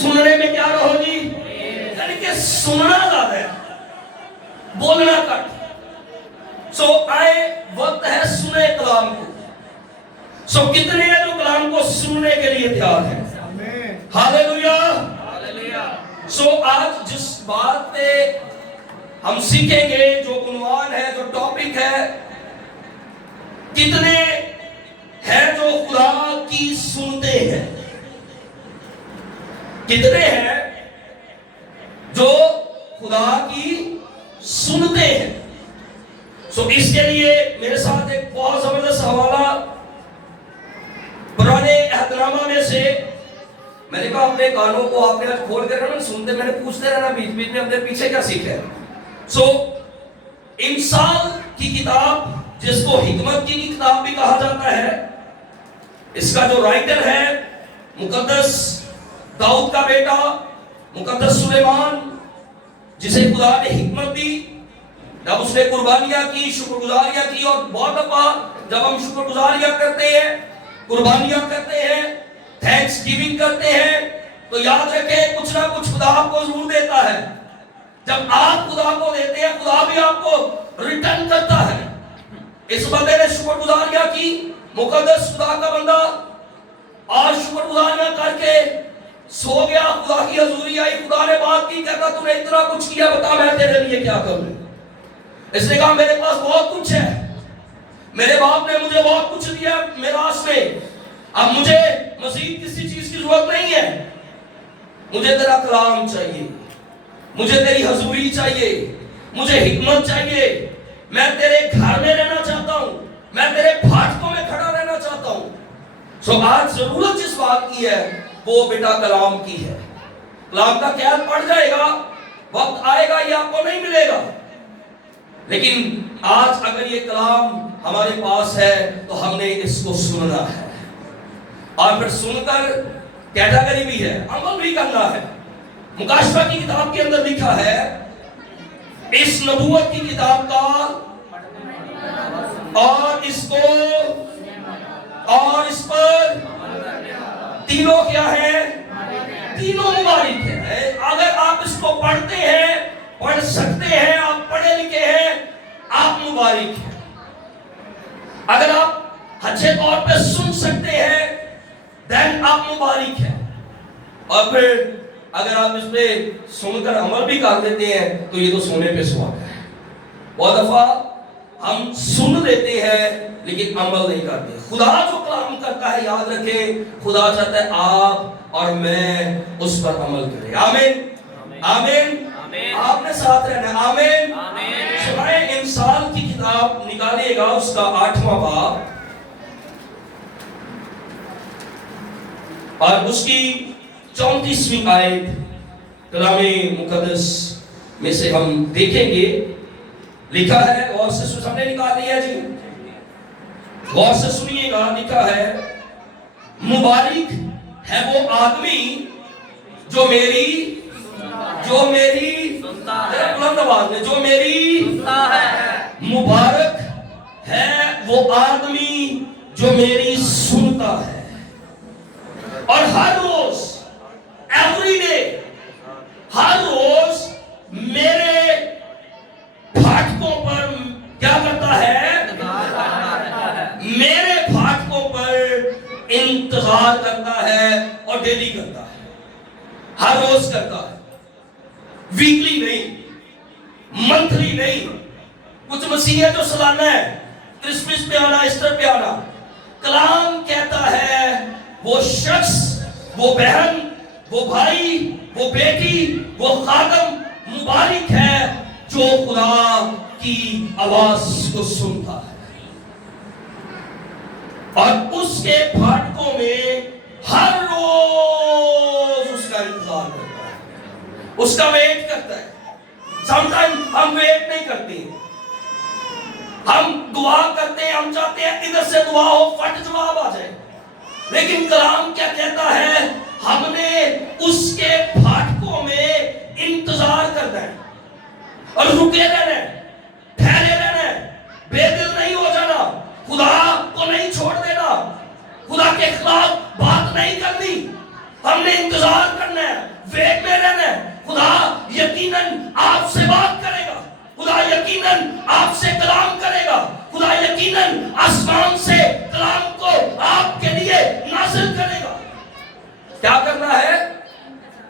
سننے میں کیا رہو گی؟ یعنی کہ سننا زیادہ ہے، بولنا کٹ۔ سو آئے وقت ہے سنے کلام کو۔ سو کتنے ہیں جو کلام کو سننے کے لیے تیار ہیں؟ ہاللیلویا۔ سو آج جس بات پہ ہم سیکھیں گے، جو عنوان ہے، جو ٹاپک ہے، کتنے ہیں جو خدا کی سنتے ہیں؟ کتنے ہیں جو خدا کی سنتے ہیں؟ سو اس کے لیے میرے ساتھ ایک بہت زبردست حوالہ پرانے عہد نامہ میں سے، میں نے کہا اپنے کانوں کو آپ نے آج کھول کر رہنا سنتے، میں نے پوچھتے رہنا بیچ بیچ میں اپنے پیچھے کیا سیکھے۔ سو امثال کی کتاب، جس کو حکمت کی کتاب بھی کہا جاتا ہے، اس کا جو رائٹر ہے مقدس داؤد کا بیٹا مقدس سلیمان، جسے خدا نے حکمت دی، جب اس نے قربانیاں کی، شکر گزاریاں کی، اور بہت دفعہ جب ہم شکر گزاریاں کرتے ہیں، قربانیاں کرتے ہیں، تھینکس گیونگ کرتے ہیں، تو یاد رکھیں کچھ نہ کچھ خدا آپ کو ضرور دیتا ہے۔ جب آپ خدا کو دیتے ہیں، خدا بھی آپ کو ریٹرن کرتا ہے۔ اس بندے نے شکر گزاریاں کی، مقدس خدا کا بندہ، اور شکر گزاریاں کر کے سو گیا، خدا کی حضوری آئی، خدا نے بات کی، کہتا تو نے اتنا کچھ کیا، بتا میں تیرے لیے کیا کروں۔ اس نے کہا میرے پاس بہت کچھ ہے، میرے باپ نے مجھے بہت کچھ دیا میراث میں، اب مجھے مزید کسی چیز کی ضرورت نہیں ہے، مجھے تیرا کلام چاہیے، مجھے تیری حضوری چاہیے، مجھے حکمت چاہیے، میں تیرے گھر میں رہنا چاہتا ہوں، میں تیرے پھاٹکوں میں کھڑا رہنا چاہتا ہوں۔ سو آج ضرورت جس بات کی ہے وہ بیٹا کلام کی ہے۔ کلام کا قید پڑ جائے گا، وقت آئے گا یہ آپ کو نہیں ملے گا، لیکن آج اگر یہ کلام ہمارے پاس ہے تو ہم نے اس کو سننا ہے، اور پھر سن کر کیٹیگری بھی ہے، عمل بھی کرنا ہے۔ مکاشفہ کی کتاب کے اندر لکھا ہے، اس نبوت کی کتاب کا اور اس کو اور اس پر تینوں کیا ہے؟ تینوں مبارک ہے۔ اگر آپ اس کو پڑھتے ہیں، پڑھ سکتے ہیں، آپ پڑھے لکھے ہیں، آپ مبارک ہیں۔ اگر آپ اچھے طور پہ سن سکتے ہیں دین آپ مبارک ہیں، اور پھر اگر آپ اس پہ سن کر عمل بھی کر دیتے ہیں تو یہ تو سونے پہ سہاگا ہے۔ بہت دفعہ ہم سن لیتے ہیں لیکن عمل نہیں کرتے۔ خدا جو کلام کرتا ہے، یاد رکھیں خدا چاہتا ہے آپ اور میں اس پر عمل کریں۔ آمین آمین۔ آپ نے ساتھ رہنا ہے۔ آمین۔ سنائیں امثال کی کتاب نکالیے گا، اس کا 8واں باب اور اس کی 34ویں آیت کلام مقدس میں سے ہم دیکھیں گے۔ لکھا ہے، غور سے سب نے نکال لیا جی، غور سے سنیے گا، لکھا ہے مبارک ہے وہ آدمی جو میری بلند آواز میں، جو میری مبارک ہے وہ آدمی جو میری سنتا ہے، اور ہر روز ایوری ڈے، ہر روز میرے پھاٹکوں پر کیا کرتا ہے؟ میرے پھاٹکوں پر انتظار کرتا ہے، اور ڈیلی کرتا ہے، ہر روز کرتا ہے، ویکلی نہیں، منتھلی نہیں۔ کچھ مسیح ہے جو سالانہ ہے، کرسمس پہ آنا، ایسٹر پہ آنا۔ کلام کہتا ہے وہ شخص، وہ بہن، وہ بھائی، وہ بیٹی، وہ خادم مبارک ہے جو خدا کی آواز کو سنتا ہے اور اس کے پھاٹکوں میں ہر روز اس کا انتظار کرتا ہے، اس کا ویٹ کرتا ہے۔ سم ٹائم ہم ویٹ نہیں کرتے، ہم دعا کرتے ہیں، ہم چاہتے ہیں ادھر سے دعا ہو، فٹ جواب آ جائے، لیکن کلام کیا کہتا ہے؟ ہم نے اس کے پھاٹکوں میں انتظار کرنا ہے اور رکے رہنا ہے، ٹھہرے رہنا ہے، بے دل نہیں ہو جانا، خدا کو نہیں چھوڑ دینا، خدا کے خلاف بات نہیں کرنی، ہم نے انتظار کرنا ہے۔